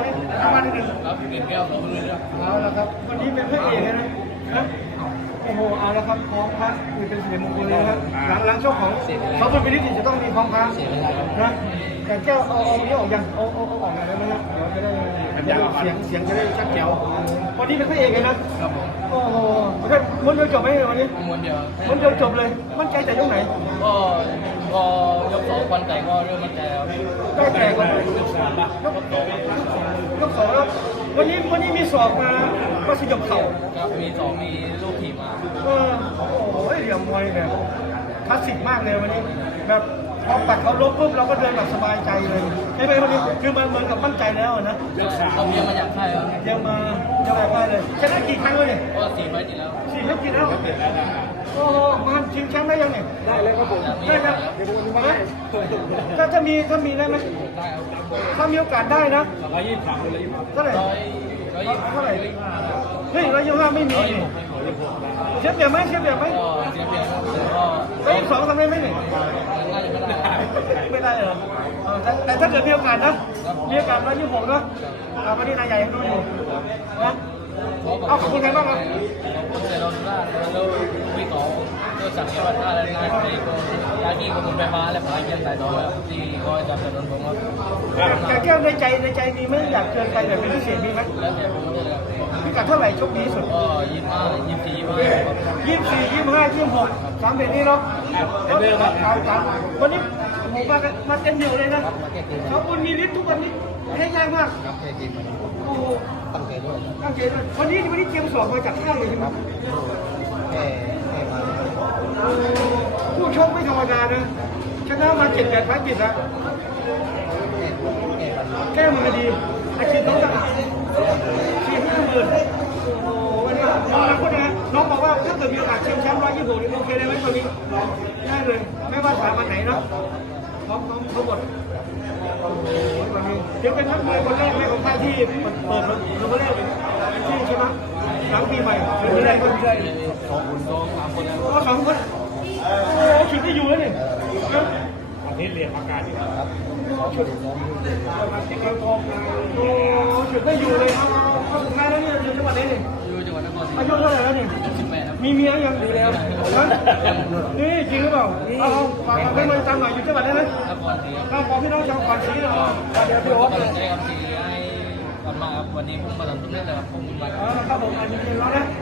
วันนี้รางวัลที่หนึ่งครับเก็บแก้วผมเลยครับเอาละครับ วันนี้เป็นพระเอกเลยนะนะโอ้โหเอาละครับคล้องพระคือเป็นสิริมงคลเลยนะครับหลังหลังช่วงของเขาเป็นพิธีจะต้องมีคล้องพระนะ แต่แก้วเอาเอาเนี้ยออกยังเอาเอาเอาออกหน่อยได้ไหมครับเดี๋ยวจะได้เสียงเสียงจะได้ชัดแจ๋ววันนี้เป็นพระเอกเลยนะครับผมโอ้โหเฮ้ยม้วนเดียวจบไหมวันนี้ม้วนเดียวม้วนเดียวจบเลย มั่นใจแต่ยกไหนก็พอยกสองควันไก่ก็เริ่มมั่นใจแล้วได้แต่ก่อนยกสองยกสองแล้ววันนี้วันนี้มีสอบมาก็สยบเข่าครับมีสองมีลูกทีมมาเออโอ้โหเหลี่ยมมวยแบบคลาสสิกมากเลยวันนี้แบบ พอปัดเขาลบปุ๊บเราก็เดินแบบสบายใจเลยใช่ไหมวันนี้คือมันเหมือนกับมั่นใจแล้วอะนะเอาเมียมาจากค่ายครับยังมาจะแบบได้เลยชนะกี่ครั้งแล้วเนี่ยก็สี่ไฟล์ที่แล้วสี่ครั้งกี่แล้วโอ้โหมาชิงแชมป์ได้ยังเนี่ยได้แล้วครับผมได้แล้วเดี๋ยวผมอธิบายให้ถ้าจะมีถ้ามีได้ไหมได้ครับถ้ามีโอกาสได้นะร้อยยี่สิบสามร้อยยี่สิบเท่าไหร่ร้อยร้อยยี่สิบเท่าไหร่ร้อยยี่สิบห้าครับเฮ้ยร้อยยี่สิบห้าไม่มีนี่เชฟเปียกไหมเชฟเปียกไหมก็เสียเปรียบครับแต่ก็ร้อยยี่สิบสองทำได้ไหมเนี่ย น่าจะไม่ได้ ไม่ได้เหรอเออ แต่แต่ถ้าเกิดมีโอกาสนะมีโอกาสร้อยยี่สิบหกนะเอาวันนี้นายใหญ่ให้ดูอยู่นะเอาขอบคุณใครบ้างครับขอบคุณเซโรน่าแล้วพี่ต่อตัวสั่งเกี่ยวกับท่าและงานในกองยากี้กองทุนไฟฟ้าและพายเกียร์สายต่อครับที่คอยจับถนนผมครับแต่แก้วในใจในใจมีไหมอยากเชิญใครแบบเป็นพิเศษมีไหมแล้วแต่ผมจะเลยครับพิกัดเท่าไหร่โชคดีที่สุดก็ยี่สิบห้ายี่สิบสี่ยี่สิบห้าครับยี่สิบสี่ยี่สิบห้ายี่สิบหกสามเดือนนี้เนาะเอาเอาตามวันนี้ผ มมากันมาเต็มเหนียวเลยนะมาแก้เกมเขาคุณมีฤทธิ์ทุกวันนี้ให้ยากมากครับแก้เกมมาโอ้โหตั้งใจด้วยตั้งใจด้วยวันนี้วันนี้เตรียมสอบมาจากค่ายเลยใช่ไหมแก้แก้มาผู้ชกไม่ธรรมดานะชนะมาเจ็ดแปดไฟล์ติดแล้วแก้แก้ปัญหาแก้มือดีอาชีพน้องต่างสี่ห้าหมื่นโอ้โหวันนี้น้องรักคนนะน้องบอกว่าถ้าเกิดมีโอกาสชิงแชมป์ร้อยยี่สิบหกนี่โอเคได้ไหมตอนนี้ได้เลย ไม่ว่าสถาบันไหนเนาะ พร้อมพร้อมทั้งหมดโอ้โหวันนี้เดี๋ยวเป็นนักมวยคนแรกในของค่ายที่เปิดเปิดคนแรกที่ใช่ไหมหลังปีใหม่เป็นคนแรกคนแรกสองคนสองสามคนแล้วโอ้สองคนโอ้โหฉุดไม่อยู่แล้วนี่นะอาทิตย์เรียนประกาศดีครับฉุดโอ้ฉุดไม่อยู่เลยเอาเอาสุดท้ายแล้วเนี่ยอยู่จังหวัดไหนนี่ มีเมียยังดีแล้วนี่จริงหรือเปล่าเอาฝากเอาให้มาตามหน่อยอยู่จังหวัดไหนนะนครศรีครับข้าวขอพี่น้องชาวขอนศรีหน่อยเดี๋ยวพี่โอ๊ตกำลังใจครับที่ให้กลับมาครับวันนี้ผมมาทำสำเร็จแล้วครับผมมาครับผมอันนี้เป็นแล้วนะ